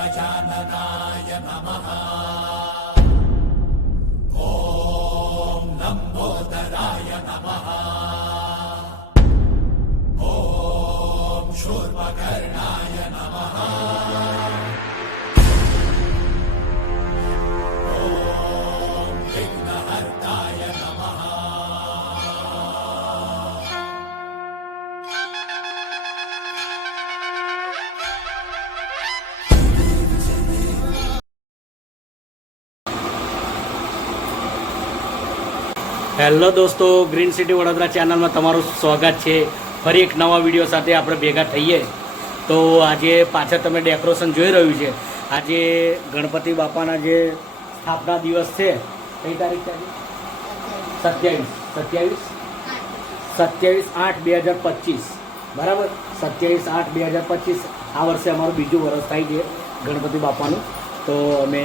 गजाननाय नमः। ॐ लम्बोदराय नमः। ॐ शूर्पकर्णाय नमः। ॐ विघ्नहर्ताय नमः। હેલો દોસ્તો, ગ્રીન સિટી વડોદરા ચેનલમાં તમારું સ્વાગત છે. ફરી એક નવા વિડીયો સાથે આપણે ભેગા થઈએ. તો આજે પાછળ તમે ડેકોરેશન જોઈ રહ્યું છે. આજે ગણપતિ બાપાના જે સ્થાપના દિવસ છે, કઈ તારીખ છે? 27/8/2025 બરાબર. 27/8/2025 આ વર્ષે અમારું બીજું વર્ષ થાય છે ગણપતિ બાપાનું. તો અમે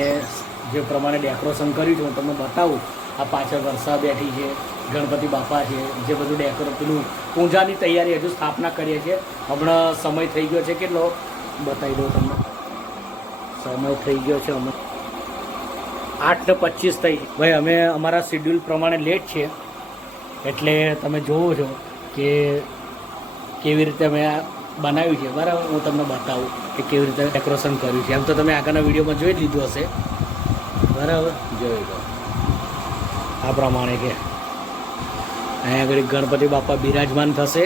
જે પ્રમાણે ડેકોરેશન કર્યું છે હું તમને બતાવું. આ પાછળ વર્ષા બેઠી છે, ગણપતિ બાપા છે, જે બધું પેલું પૂજાની તૈયારી હજુ સ્થાપના કરીએ છીએ. હમણાં સમય થઈ ગયો છે, કેટલો બતાવી દઉં તમને. સમય થઈ ગયો છે હમણાં 8:25 થઈ. ભાઈ અમે અમારા શેડ્યુલ પ્રમાણે લેટ છે, એટલે તમે જોવો છો કે કેવી રીતે અમે બનાવ્યું છે. બરાબર, હું તમને બતાવું કે કેવી રીતે ડેકોરેશન કર્યું છે. એમ તો તમે આગળના વિડીયોમાં જોઈ જ લીધું હશે. બરાબર, જોઈ લો આ પ્રમાણે કે અહીંયા આગળ ગણપતિ બાપા બિરાજમાન થશે.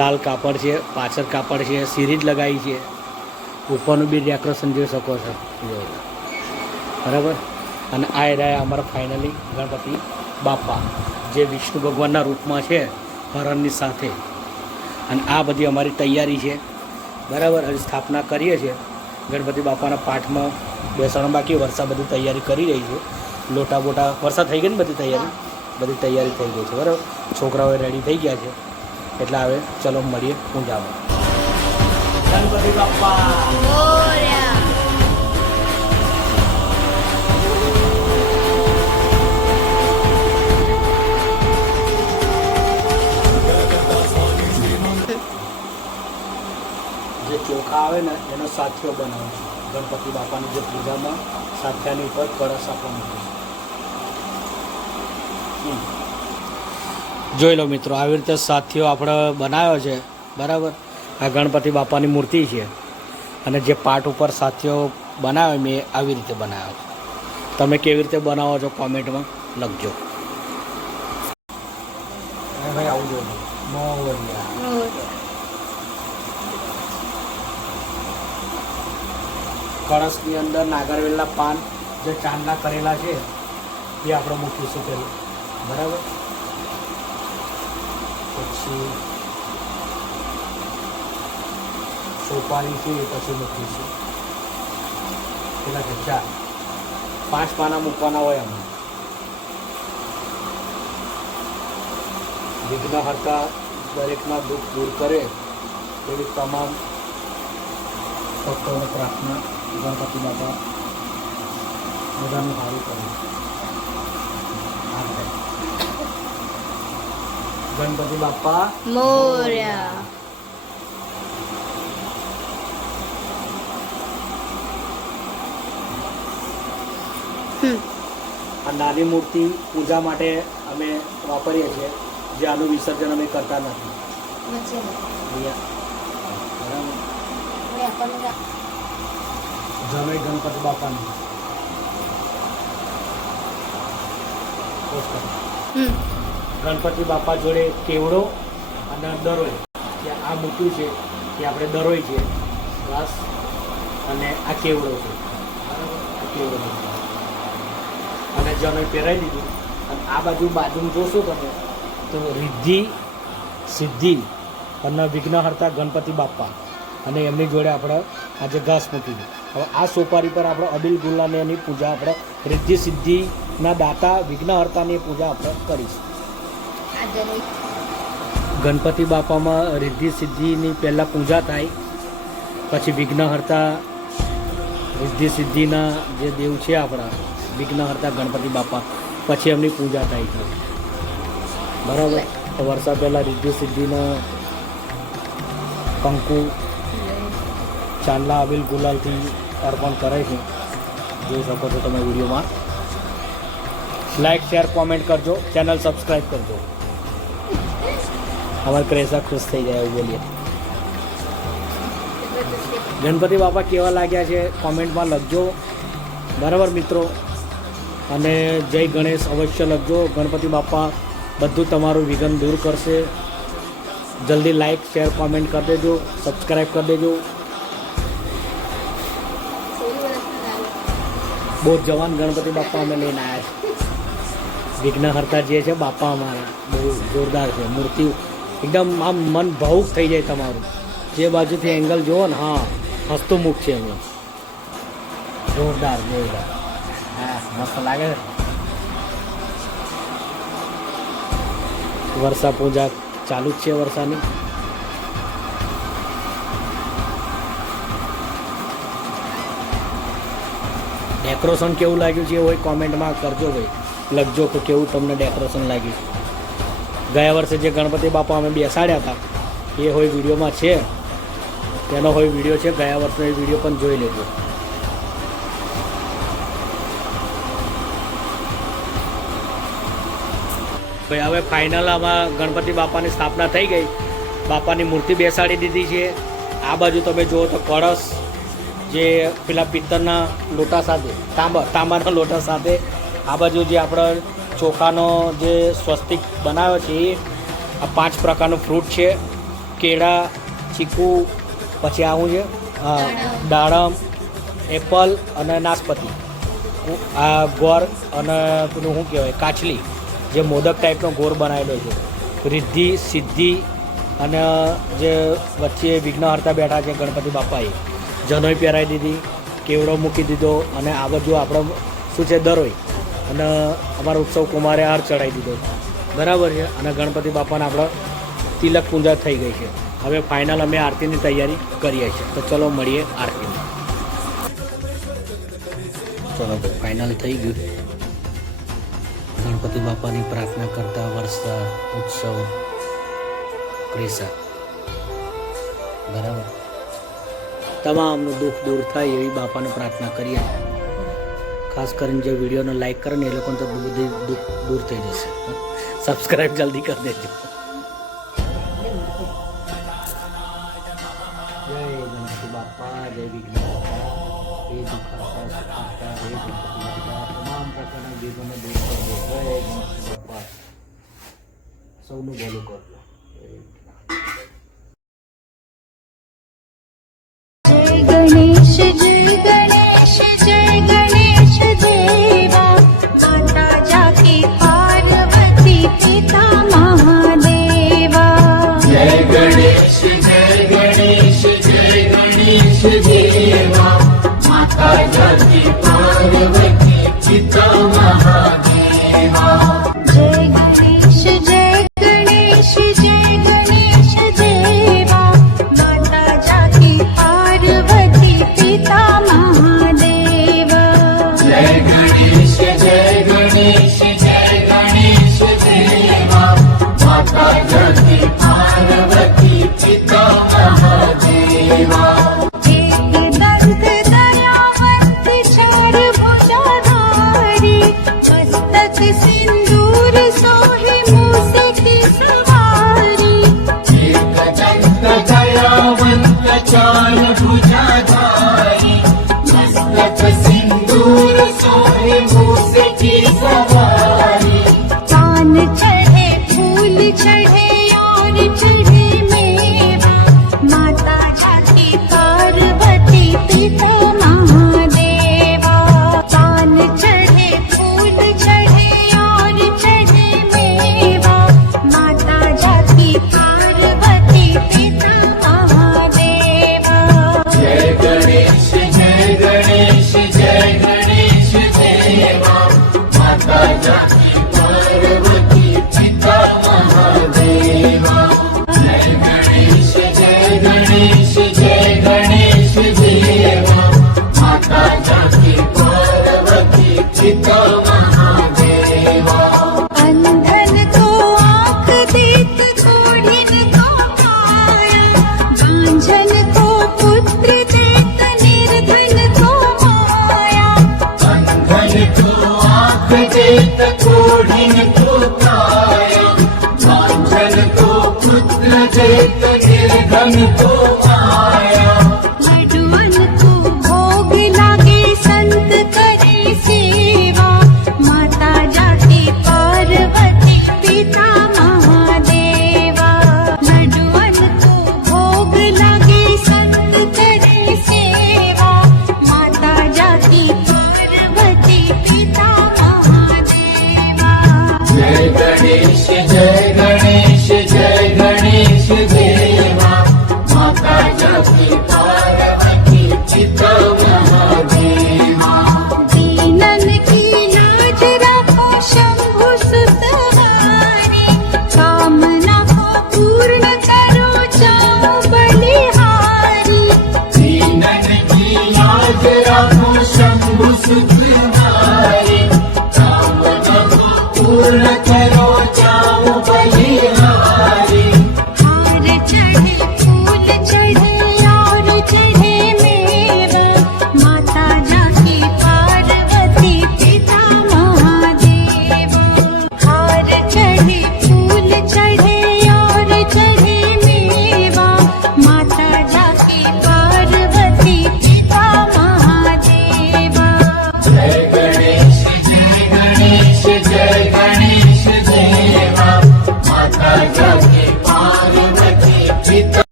લાલ કાપડ છે, પાછળ કાપડ છે, સિરીજ લગાવી છે. ઉપરનું બી ડેકોરેશન જોઈ શકો છો, બરાબર. અને આ રહ્યા અમારા ફાઇનલી ગણપતિ બાપા, જે વિષ્ણુ ભગવાનના રૂપમાં છે હરણની સાથે. અને આ બધી અમારી તૈયારી છે, બરાબર. હજી સ્થાપના કરીએ છીએ. ગણપતિ બાપાના પાઠમાં બેસણ બાકી, વર્ષા બધી તૈયારી કરી રહી છે. લોટા બોટા વરસાદ થઈ ગઈ ને, બધી તૈયારી થઈ ગઈ છે, બરાબર. છોકરાઓ રેડી થઈ ગયા છે, એટલે હવે ચલો મળીએ પૂજામાં. ગણપતિ બાપા જે ચોખા આવે ને એનો સાથીઓ બનાવે છે. ગણપતિ બાપાની જે પૂજામાં સાથિયાની ઉપર કળશ આપવામાં આવે છે. જોઈ લો મિત્રો, આવી રીતે સાથીઓ આપણે બનાવ્યો છે, બરાબર. આ ગણપતિ બાપાની મૂર્તિ છે, અને જે પાટ ઉપર સાથીઓ બનાવે મેં આવી રીતે બનાવ્યો છે. તમે કેવી રીતે બનાવો છો કોમેન્ટમાં લખજો. ભાઈ આવું જોઈએ કળશની અંદર નાગરવેલના પાન જે ચાંદના કરેલા છે એ આપણે મૂકીશું પહેલાં, બરાબર. પછી સોપારી છે એ પછી મૂકીશું. પેલા છે 4-5 પાના મૂકવાના હોય આમાં. વિઘ્નહર્તા દરેકના દુઃખ દૂર કરે એવી તમામ ભક્તોને પ્રાર્થના. ગણપતિ બાપા બધાનું સારું કરે. ગણપતિ બાપા મોરયા. આ નાની મૂર્તિ પૂજા માટે અમે વાપરીએ છીએ, જે આનું વિસર્જન અમે કરતા નથી. જમે ગણપતિ બાપાની ગણપતિ બાપા જોડે કેવડો અને દરોય, કે આ મૂક્યું છે કે આપણે દરોય છે બસ, અને આ કેવડો છે, આ કેવડો અને જમે પહેરાવી દીધું. અને આ બાજુમાં જોશો તમે તો રિદ્ધિ સિદ્ધિ અને વિઘ્નહર્તા ગણપતિ બાપા, અને એમની જોડે આપણે આજે ઘાસ મૂકી દીધું. હવે આ સોપારી પર આપણે અબીલ ગુલાને એની પૂજા આપણે રિદ્ધિ સિદ્ધિના દાતા વિઘ્નહર્તાની પૂજા આપણે કરીશું. ગણપતિ બાપામાં રિદ્ધિ સિદ્ધિની પહેલાં પૂજા થાય, પછી વિઘ્નહર્તા રિદ્ધિ સિદ્ધિના જે દેવ છે આપણા વિઘ્નહર્તા ગણપતિ બાપા, પછી એમની પૂજા થાય છે, બરાબર. તો વર્ષા પહેલાં રિદ્ધિ સિદ્ધિના કંકુ ચાંદલા અબીલ ગુલાલથી અર્પણ કરે છે. જોઈ શકો છો તમે વિડીયોમાં. લાઈક શેર કોમેન્ટ કરજો, ચેનલ સબસ્ક્રાઈબ કરજો. અમારા ક્રેઝા ખુશ થઈ જાય એવું બોલીએ. ગણપતિ બાપા કેવા લાગ્યા છે કોમેન્ટમાં લખજો, બરાબર મિત્રો. અને જય ગણેશ અવશ્ય લખજો. ગણપતિ બાપા બધું તમારું વિઘ્ન દૂર કરશે. જલ્દી લાઈક શેર કોમેન્ટ કરી દેજો, સબસ્ક્રાઈબ કરી દેજો. બહુ જવાન ગણપતિ બાપા અમે લઈને આવ્યા છે. વિઘ્નહર્તા જે છે બાપા અમારા બહુ જોરદાર છે. મૂર્તિ એકદમ આમ મન ભાવુક થઈ જાય તમારું. જે બાજુથી એંગલ જુઓ ને, હા હસતું મુખ છે અમે. જોરદાર જોરદાર. હા મસ્ત લાગે છે. વર્ષા પૂજા ચાલુ જ છે વર્ષાની. ડેકોરેશન કેવું લાગ્યું છે હોય કોમેન્ટમાં કરજો ભાઈ. લખજો કે કેવું તમને ડેકોરેશન લાગ્યું. ગયા વર્ષે જે ગણપતિ બાપા અમે બેસાડ્યા હતા એ હોય વિડીયોમાં છે, તેનો હોય વિડીયો છે. ગયા વર્ષનો એ વિડીયો પણ જોઈ લેજો. ભાઈ હવે ફાઇનલ આમાં ગણપતિ બાપાની સ્થાપના થઈ ગઈ. બાપાની મૂર્તિ બેસાડી દીધી છે. આ બાજુ તમે જુઓ તો કળશ જે પેલા પિત્તળના લોટા સાથે, તાંબાના લોટા સાથે, આ બાજુ જે આપણે ચોખાનો જે સ્વસ્તિક બનાવ્યો છે એ આ 5 પ્રકારનું ફ્રૂટ છે. કેળા, ચીકુ, પછી આવું છે દાડમ, એપલ અને નાશપતિ. આ ગોળ અને પેલું શું કહેવાય કાચલી, જે મોદક ટાઈપનો ગોળ બનાવેલો છે. રિદ્ધિ સિદ્ધિ અને જે વચ્ચે વિઘ્નહર્તા બેઠા છે ગણપતિ બાપાએ જનોઈ પહેરાવી દીધી, કેવડો મૂકી દીધો. અને આ બાજુ આપણે શું છે દરોઈ, અને અમારા ઉત્સવ કુમારે હાર ચડાવી દીધો, બરાબર છે. અને ગણપતિ બાપાને આપણે તિલક પૂજા થઈ ગઈ છે. હવે ફાઇનલ અમે આરતીની તૈયારી કરીએ છીએ. તો ચલો મળીએ આરતીમાં. ચલો ફાઇનલ થઈ ગયું. ગણપતિ બાપાની પ્રાર્થના કરતા વર્ષા ઉત્સવ ક્રેસા, બરાબર. તમામનું દુઃખ દૂર થાય એવી બાપાને પ્રાર્થના કરીએ. ખાસ કરીને જે વિડીયોને લાઈક કરે ને એ લોકોને તો બધી દુઃખ દૂર થઈ જશે. સબસ્ક્રાઈબ જલ્દી કરી દેજો. જય ગણપતિ બાપા, જય વિઘ્ન બાપા, હે દુઃખાતા સુખાતા, હે ગણપતિ બાપા તમામ પ્રકારના વિઘ્નોને દૂર કરજો. જય ગણપતિ બાપા. સૌનું ભલું કરજો. गणेश जय गणेश देवा, माता जाकी पार्वती पिता महादेवा. जय गणेश देवा, माता जाती पार्वती पिता महादेवा. जय गणेश देवा, माता जाकी पार्वती पिता महादेवा. जय गणेश देवा, माता जाती पार्वती पिता महादेवा. एकदंत दयावंत चार भुजाधारी, मस्तक सिंदूर सोहे मूसे की सवारी. एकदंत दयावंत चार भुजाधारी,